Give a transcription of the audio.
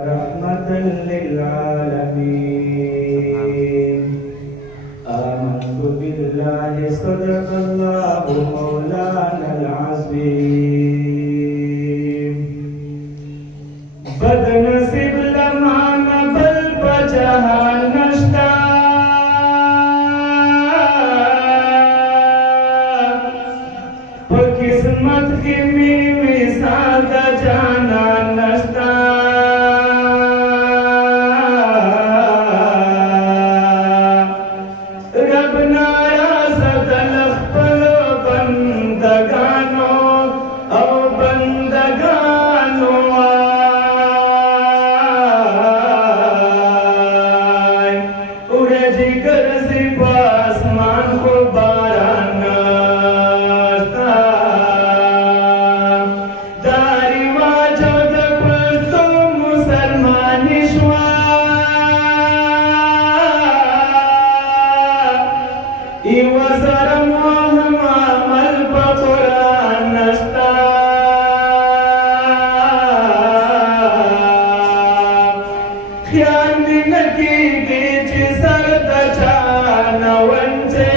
رحمة للعالمين آمنت بالله صدق الله مولانا العظيم بدنصیب لمانه بل په جهان نشته په قسمت کې مې مثال د جانان نشته خیال می نکیږي چې سر د چا نه ونځي